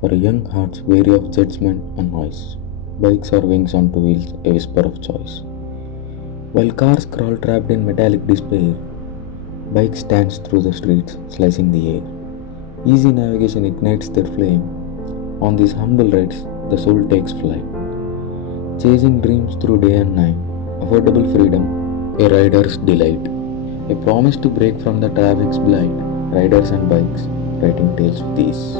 For young hearts weary of judgment and noise, bikes are wings on two wheels, a whisper of choice. While cars crawl trapped in metallic despair, bike stands through the streets, slicing the air. Easy navigation ignites their flame. On these humble rides, the soul takes flight, chasing dreams through day and night. Affordable freedom, a rider's delight. A promise to break from the traffic's blind. Riders and bikes, writing tales with ease.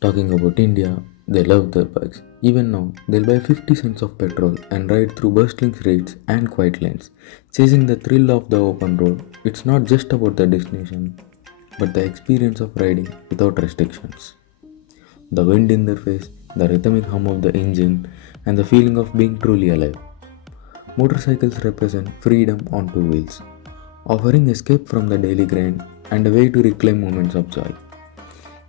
Talking about India, they love their bikes. Even now, they'll buy 50 cents of petrol and ride through bustling streets and quiet lanes, chasing the thrill of the open road. It's not just about the destination, but the experience of riding without restrictions. The wind in their face, the rhythmic hum of the engine, and the feeling of being truly alive. Motorcycles represent freedom on two wheels, offering escape from the daily grind and a way to reclaim moments of joy.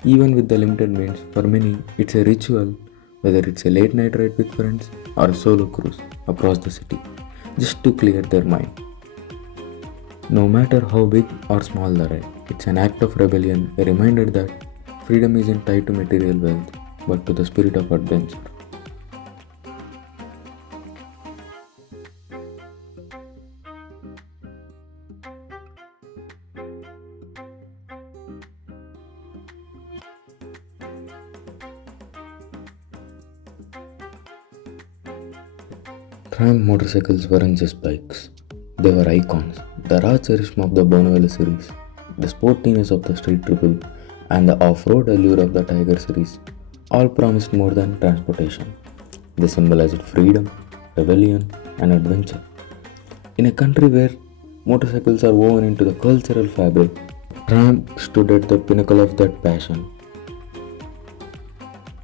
Even with the limited means, for many it's a ritual, whether it's a late night ride with friends or a solo cruise across the city, just to clear their mind. No matter how big or small the ride, it's an act of rebellion, a reminder that freedom isn't tied to material wealth, but to the spirit of adventure. Triumph motorcycles weren't just bikes, they were icons. The raw charisma of the Bonneville series, the sportiness of the Street Triple, and the off road allure of the Tiger series all promised more than transportation. They symbolized freedom, rebellion, and adventure. In a country where motorcycles are woven into the cultural fabric, Triumph stood at the pinnacle of that passion.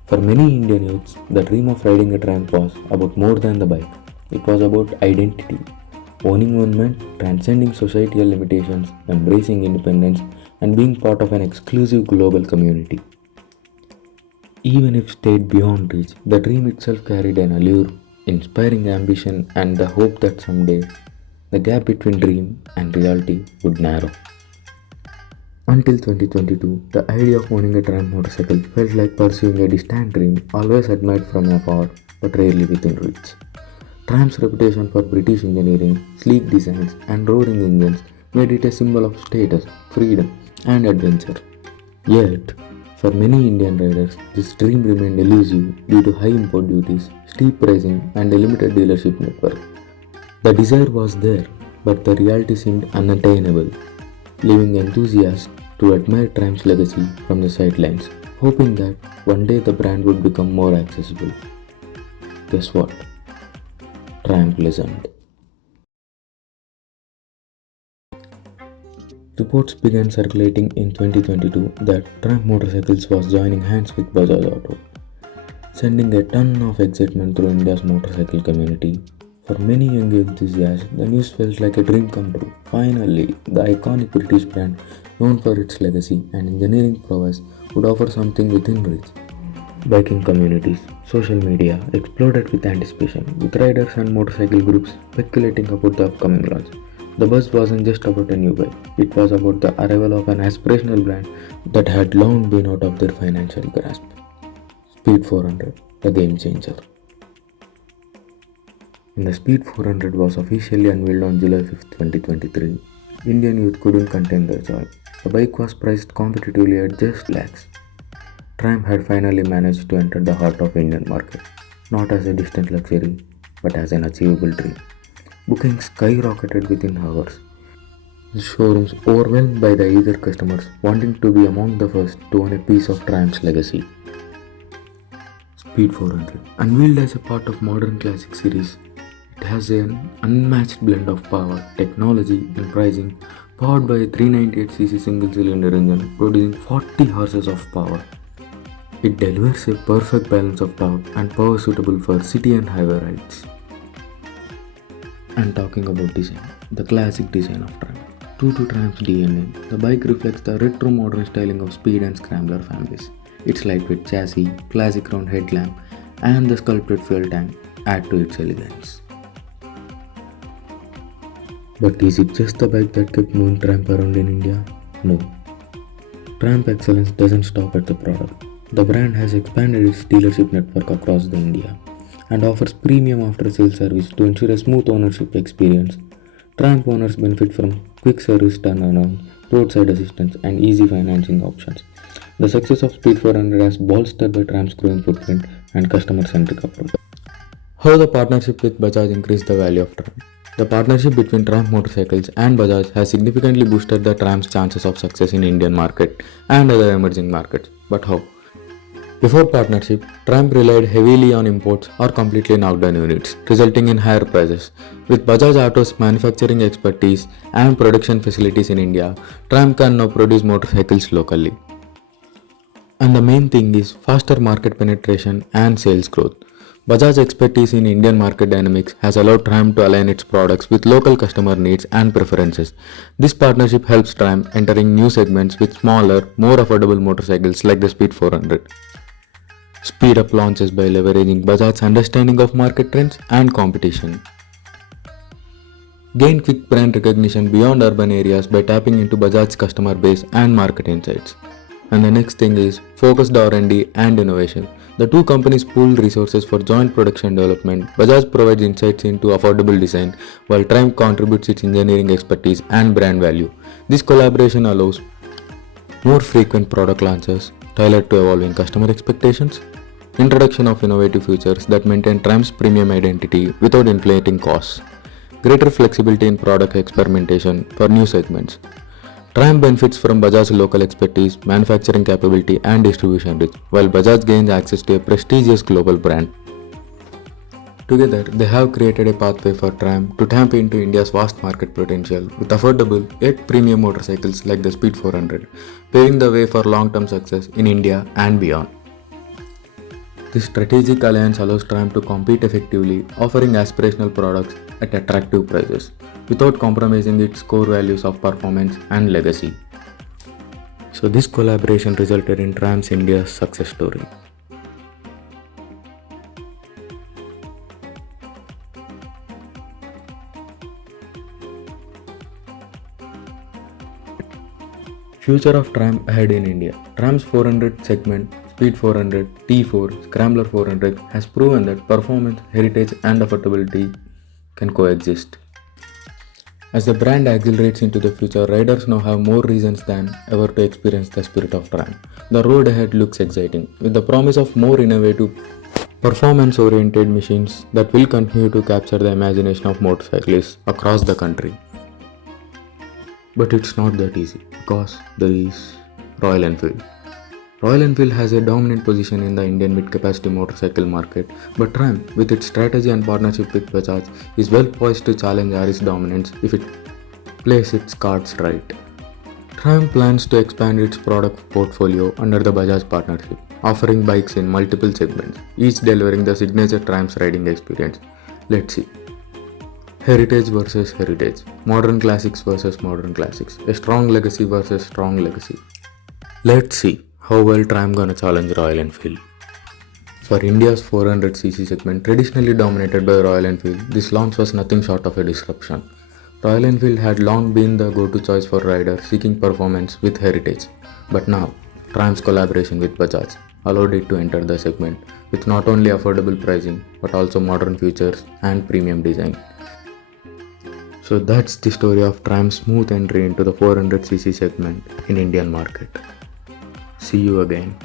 For many Indian youths, the dream of riding a Triumph was about more than the bike. It was about identity. Owning one meant transcending societal limitations, embracing independence, and being part of an exclusive global community. Even if stayed beyond reach, the dream itself carried an allure, inspiring ambition, and the hope that someday the gap between dream and reality would narrow. Until 2022, the idea of owning a Triumph motorcycle felt like pursuing a distant dream, always admired from afar but rarely within reach. Triumph's reputation for British engineering, sleek designs, and roaring engines made it a symbol of status, freedom, and adventure. Yet, for many Indian riders, this dream remained elusive due to high import duties, steep pricing, and a limited dealership network. The desire was there, but the reality seemed unattainable, leaving enthusiasts to admire Triumph's legacy from the sidelines, hoping that one day the brand would become more accessible. Guess what? Triumph listened. Reports began circulating in 2022 that Triumph Motorcycles was joining hands with Bajaj Auto, sending a ton of excitement through India's motorcycle community. For many young enthusiasts, the news felt like a dream come true. Finally, the iconic British brand, known for its legacy and engineering prowess, would offer something within reach. Biking communities, social media exploded with anticipation, with riders and motorcycle groups speculating about the upcoming launch. The buzz wasn't just about a new bike, it was about the arrival of an aspirational brand that had long been out of their financial grasp. Speed 400, the game changer. When the Speed 400 was officially unveiled on July 5, 2023, Indian youth couldn't contain their joy. The bike was priced competitively at just lakhs. Triumph had finally managed to enter the heart of Indian market, not as a distant luxury, but as an achievable dream. Bookings skyrocketed within hours. The showrooms overwhelmed by the eager customers wanting to be among the first to own a piece of Triumph's legacy. Speed 400, unveiled as a part of modern classic series, it has an unmatched blend of power, technology, and pricing, powered by a 398cc single-cylinder engine producing 40 horses of power. It delivers a perfect balance of torque and power suitable for city and highway rides. And talking about design, the classic design of Triumph. True to Triumph's DNA, the bike reflects the retro modern styling of Speed and Scrambler families. Its lightweight chassis, classic round headlamp, and the sculpted fuel tank add to its elegance. But is it just the bike that kept moving Triumph around in India? No. Triumph excellence doesn't stop at the product. The brand has expanded its dealership network across the India and offers premium after-sales service to ensure a smooth ownership experience. Triumph owners benefit from quick service turnaround, roadside assistance, and easy financing options. The success of Speed 400 has bolstered by Triumph's growing footprint and customer-centric approach. How the partnership with Bajaj increased the value of Triumph. The partnership between Triumph Motorcycles and Bajaj has significantly boosted the Triumph's chances of success in Indian market and other emerging markets. But how? Before partnership, Triumph relied heavily on imports or completely knocked down units, resulting in higher prices. With Bajaj Auto's manufacturing expertise and production facilities in India, Triumph can now produce motorcycles locally. And the main thing is faster market penetration and sales growth. Bajaj's expertise in Indian market dynamics has allowed Triumph to align its products with local customer needs and preferences. This partnership helps Triumph entering new segments with smaller, more affordable motorcycles like the Speed 400. Speed up launches by leveraging Bajaj's understanding of market trends and competition. Gain quick brand recognition beyond urban areas by tapping into Bajaj's customer base and market insights. And the next thing is focused R&D and innovation. The two companies pool resources for joint production development. Bajaj provides insights into affordable design, while Triumph contributes its engineering expertise and brand value. This collaboration allows more frequent product launches tailored to evolving customer expectations, introduction of innovative features that maintain Triumph's premium identity without inflating costs, greater flexibility in product experimentation for new segments. Triumph benefits from Bajaj's local expertise, manufacturing capability, and distribution reach, while Bajaj gains access to a prestigious global brand. Together, they have created a pathway for Triumph to tap into India's vast market potential with affordable yet premium motorcycles like the Speed 400, paving the way for long-term success in India and beyond. This strategic alliance allows Triumph to compete effectively, offering aspirational products at attractive prices, without compromising its core values of performance and legacy. So this collaboration resulted in Triumph's India's success story. Future of Triumph ahead in India. Triumph's 400 segment, Speed 400, T4, Scrambler 400 has proven that performance, heritage and affordability can coexist. As the brand accelerates into the future, riders now have more reasons than ever to experience the spirit of Triumph. The road ahead looks exciting, with the promise of more innovative, performance-oriented machines that will continue to capture the imagination of motorcyclists across the country. But it's not that easy, because there is Royal Enfield. Royal Enfield has a dominant position in the Indian mid-capacity motorcycle market, but Triumph, with its strategy and partnership with Bajaj, is well poised to challenge RS dominance if it plays its cards right. Triumph plans to expand its product portfolio under the Bajaj partnership, offering bikes in multiple segments, each delivering the signature Triumph's riding experience. Let's see. Heritage versus heritage, modern classics versus modern classics, a strong legacy versus strong legacy. Let's see how well Triumph gonna challenge Royal Enfield. For India's 400cc segment, traditionally dominated by Royal Enfield, this launch was nothing short of a disruption. Royal Enfield had long been the go-to choice for riders seeking performance with heritage, but now Triumph's collaboration with Bajaj allowed it to enter the segment with not only affordable pricing but also modern features and premium design. So that's the story of Triumph's smooth entry into the 400cc segment in Indian market. See you again.